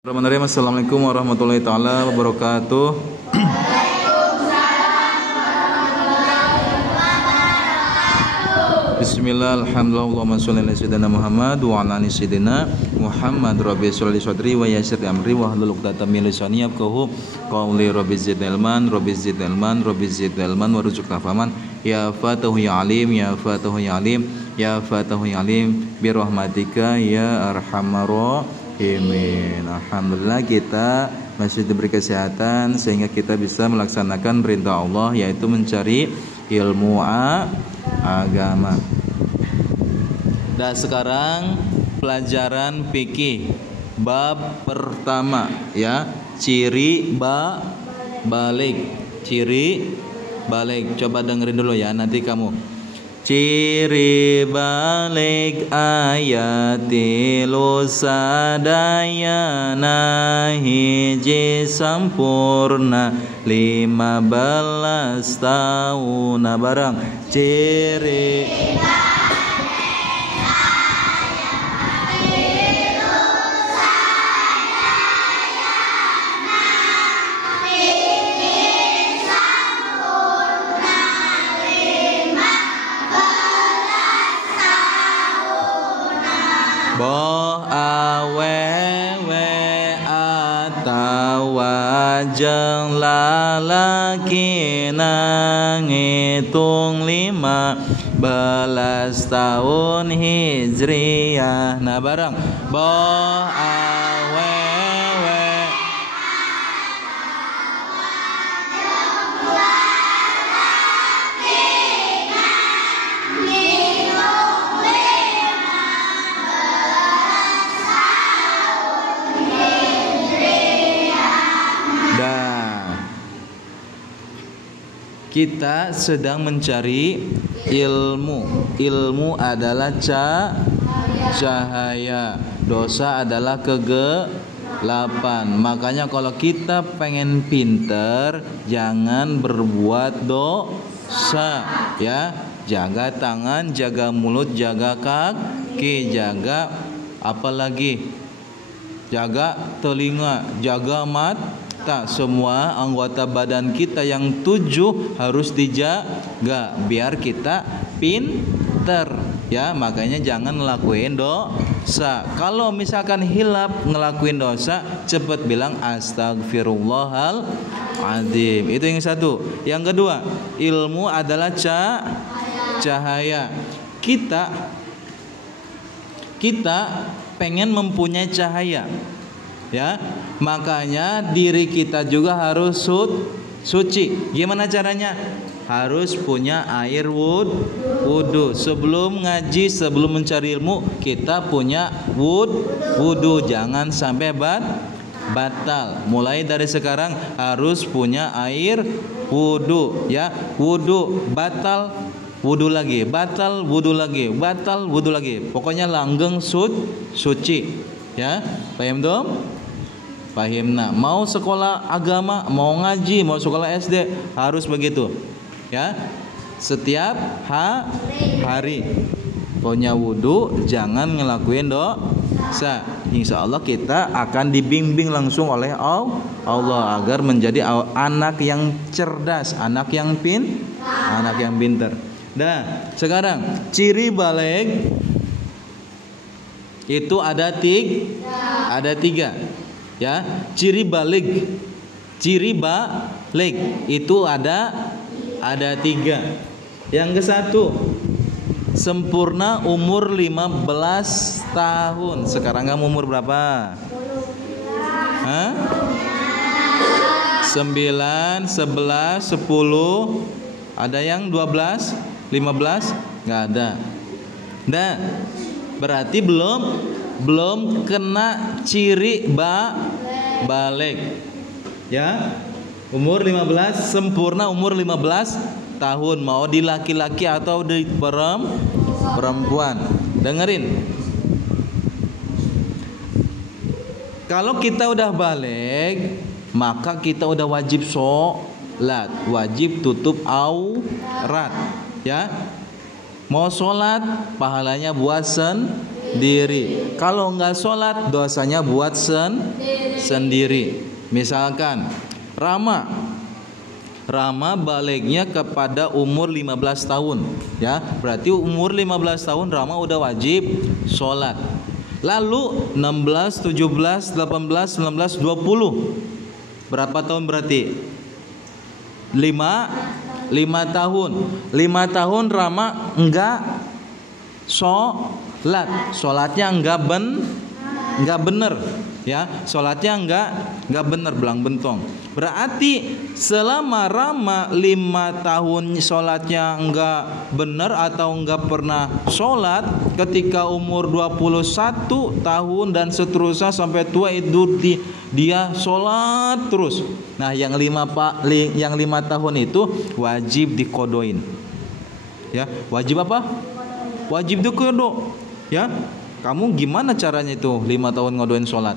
Bismillahirrahmanirrahim. Assalamualaikum warahmatullahi taala wabarakatuh. Bismillah, alhamdulillah, Allahumma sholli ala sayyidina Muhammad wa ala ali sayyidina Muhammad. Rabbi sholli sadri wa yassir amri wa hlul 'uqdatam min lisani yafqahu qawli. Rabbi zidni ilman, Rabbi zidni ilman, Rabbi zidni ilman warzuqna fahman. Ya Fatahu ya Alim, ya Fatahu ya Alim, ya Fatahu ya Alim bi rahmatika ya arhamar rahimin. Alhamdulillah kita masih diberi kesehatan sehingga kita bisa melaksanakan perintah Allah, yaitu mencari ilmu agama. Dan sekarang pelajaran fikih bab pertama, ya, ciri balik. Ciri balik. Coba dengerin dulu ya, nanti kamu. Ciri balik ayatilu sadayana hiji sampurna 15 tahun barang. Ciri boh awewe atawa jeung lalaki nanghitung 15 tahun hijriyah. Nah bareng boh awewe kita sedang mencari ilmu. Ilmu adalah cahaya. Dosa adalah kegelapan. Makanya kalau kita pengen pinter, jangan berbuat dosa, ya. Jaga tangan, jaga mulut, jaga kaki, jaga apalagi? Jaga telinga, jaga mata. Semua anggota badan kita yang 7 harus dijaga biar kita pinter, ya. Makanya jangan ngelakuin dosa. Kalau misalkan hilap ngelakuin dosa, cepat bilang astagfirullahaladzim. Itu yang satu. Yang kedua, ilmu adalah cahaya. Kita pengen mempunyai cahaya, ya. Makanya diri kita juga harus suci. Gimana caranya? Harus punya air wudu. Sebelum ngaji, sebelum mencari ilmu, kita punya wudu. Jangan sampai batal. Mulai dari sekarang harus punya air wudu, ya. Wudu batal, wudu lagi, batal, wudu lagi, batal, wudu lagi. Pokoknya langgeng suci, ya. Paham dong? Pahimna. Mau sekolah agama, mau ngaji, mau sekolah SD, harus begitu, ya. Setiap hari punya wudu, jangan ngelakuin dosa. Insya Allah kita akan dibimbing langsung oleh Allah agar menjadi anak yang cerdas, anak yang pintar. Dah, sekarang ciri balik itu ada tiga. Ya, ciri balik itu ada 3. Yang ke satu, sempurna umur 15 tahun. Sekarang kamu umur berapa? 9, 11, 10. Ada yang 12, 15? Nggak ada. Nah, berarti belum kena ciri balik, ya. Umur 15, sempurna umur 15 tahun, mau di laki-laki atau di perempuan. Dengerin, kalau kita udah balik, maka kita udah wajib sholat, wajib tutup aurat, ya. Mau sholat pahalanya buat sendiri. Kalau nggak sholat, dosanya buat sendiri. Misalkan Rama baliknya kepada umur 15 tahun, ya. Berarti umur 15 tahun Rama udah wajib sholat. Lalu 16, 17, 18, 19, 20. Berapa tahun berarti? 5 tahun. 5 tahun Rama enggak sholat. Sholatnya enggak bener, ya. Sholatnya enggak bener, belang bentong. Berarti selama Rama 5 tahun sholatnya enggak benar atau enggak pernah sholat, ketika umur 21 tahun dan seterusnya sampai tua itu dia sholat terus. Nah, yang 5 tahun itu wajib dikodoin. Ya, wajib apa? Wajib dikodo. Ya, kamu gimana caranya itu 5 tahun ngodoin sholat?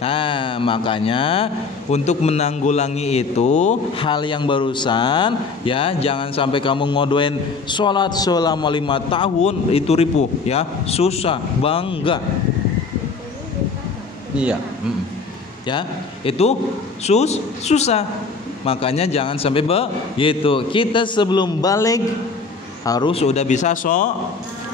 Nah, makanya untuk menanggulangi itu hal yang barusan, ya, jangan sampai kamu ngodoin sholat selama 5 tahun itu ripuh, ya, susah, bangga. Iya, ya, itu susah. Makanya jangan sampai begitu. Kita sebelum balik harus udah bisa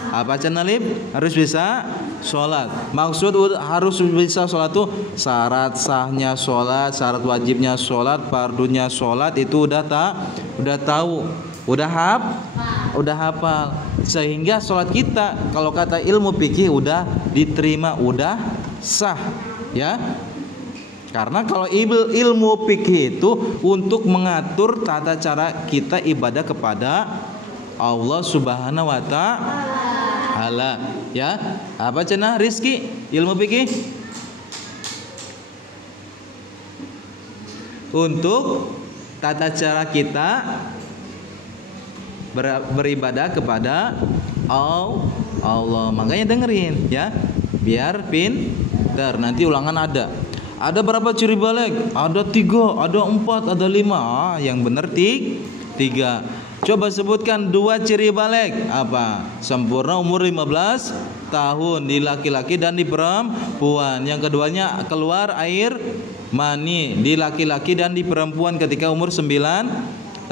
apa cenalip? Harus bisa sholat. Maksud harus bisa sholat tuh syarat sahnya sholat, syarat wajibnya sholat, fardunya sholat itu udah tahu, udah hafal. Sehingga sholat kita kalau kata ilmu fikih udah diterima, udah sah, ya. Karena kalau ilmu fikih itu untuk mengatur tata cara kita ibadah kepada Allah Subhanahu wa ta'ala, ya. Apa cenah Rizki ilmu fikih? Untuk tata cara kita beribadah kepada Allah. Makanya dengerin, ya, biar pintar. Nanti ulangan ada berapa ciri balik? Ada 3, ada 4, ada 5. Yang benar 3. Coba sebutkan 2 ciri balik. Apa? Sempurna umur 15 tahun di laki-laki dan di perempuan. Yang keduanya keluar air mani di laki-laki dan di perempuan ketika umur 9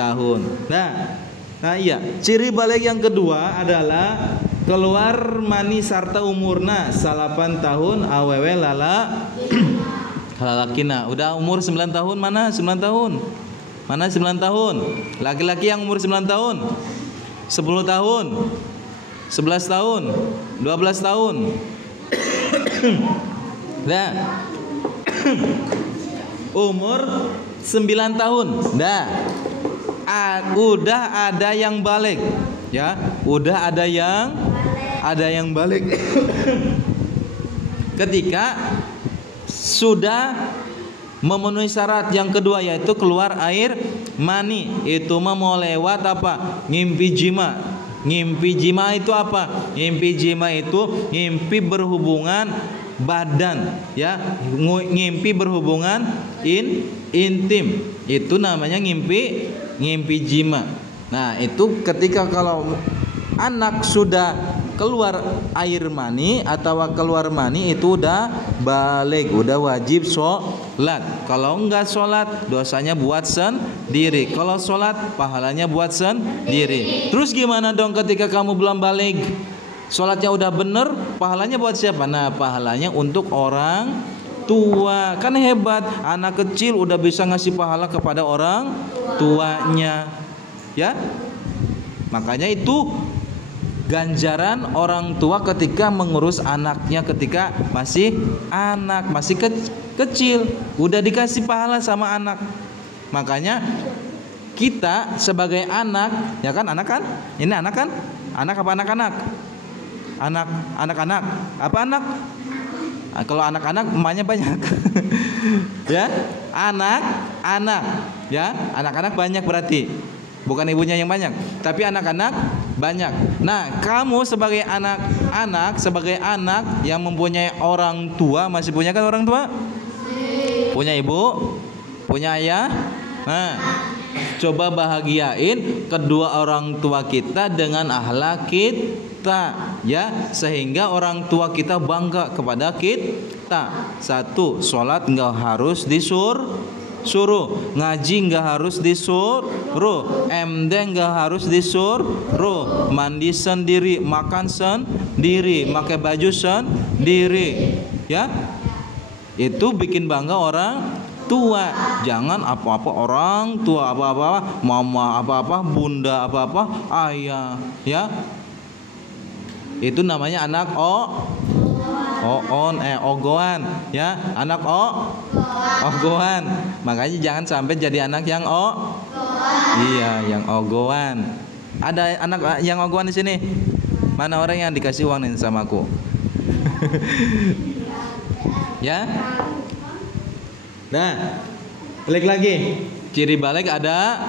tahun. Nah iya, ciri balik yang kedua adalah keluar mani sarta umurna 8 tahun awewe lalakina. Udah umur 9 tahun, mana 9 tahun? Mana 9 tahun? Laki-laki yang umur 9 tahun 10 tahun 11 tahun 12 tahun. Nah, umur 9 tahun. Nah, udah ada yang balik, ya. Udah ada yang balik. Ketika sudah memenuhi syarat yang kedua, yaitu keluar air mani. Itu mah mau lewat apa? Ngimpi jima. Ngimpi jima itu apa? Ngimpi jima itu ngimpi berhubungan badan, ya. Ngimpi berhubungan intim. Itu namanya ngimpi jima. Nah, itu ketika kalau anak sudah keluar air mani atau keluar mani itu udah balik, udah wajib sholat. Kalau enggak sholat, dosanya buat sendiri. Kalau sholat, pahalanya buat sendiri. Terus gimana dong ketika kamu belum balik? Sholatnya udah bener, pahalanya buat siapa? Nah, pahalanya untuk orang tua. Kan hebat, anak kecil udah bisa ngasih pahala kepada orang tuanya, ya. Makanya itu ganjaran orang tua ketika mengurus anaknya ketika masih kecil, udah dikasih pahala sama anak. Makanya kita sebagai anak, ya kan, anak kan? Ini anak kan? Anak apa anak-anak? Anak-anak. Apa anak? Kalau anak-anak emaknya banyak. Ya, anak-anak. Ya, anak-anak banyak berarti. Bukan ibunya yang banyak, tapi anak-anak banyak. Nah, kamu sebagai anak-anak, sebagai anak yang mempunyai orang tua, masih punya kan orang tua? Punya ibu, punya ayah. Nah, Coba bahagiain kedua orang tua kita dengan akhlak kita, ya, sehingga orang tua kita bangga kepada kita. Satu, sholat nggak harus suruh, ngaji nggak harus disuruh, MD nggak harus disuruh, mandi sendiri, makan sendiri, pakai baju sendiri, ya. Itu bikin bangga orang tua. Jangan apa-apa orang tua, apa-apa mama, apa-apa bunda, apa-apa ayah, ya. Itu namanya anak ogoan, ya, anak ogoan. Makanya jangan sampai jadi anak yang iya, yang ogoan. Ada anak yang ogoan di sini? Mana orang yang dikasih uang nih sama aku? Ya. Nah, balik lagi. Ciri balik ada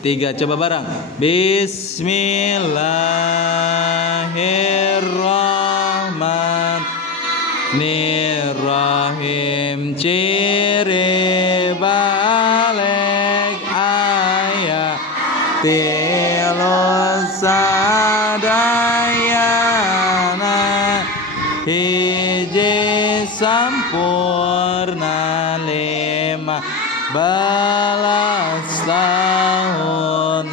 3. Coba bareng. Bismillahirrahmanirrahim. Ciri balik ayat tilus sadayana hiji sampurna 15 tahun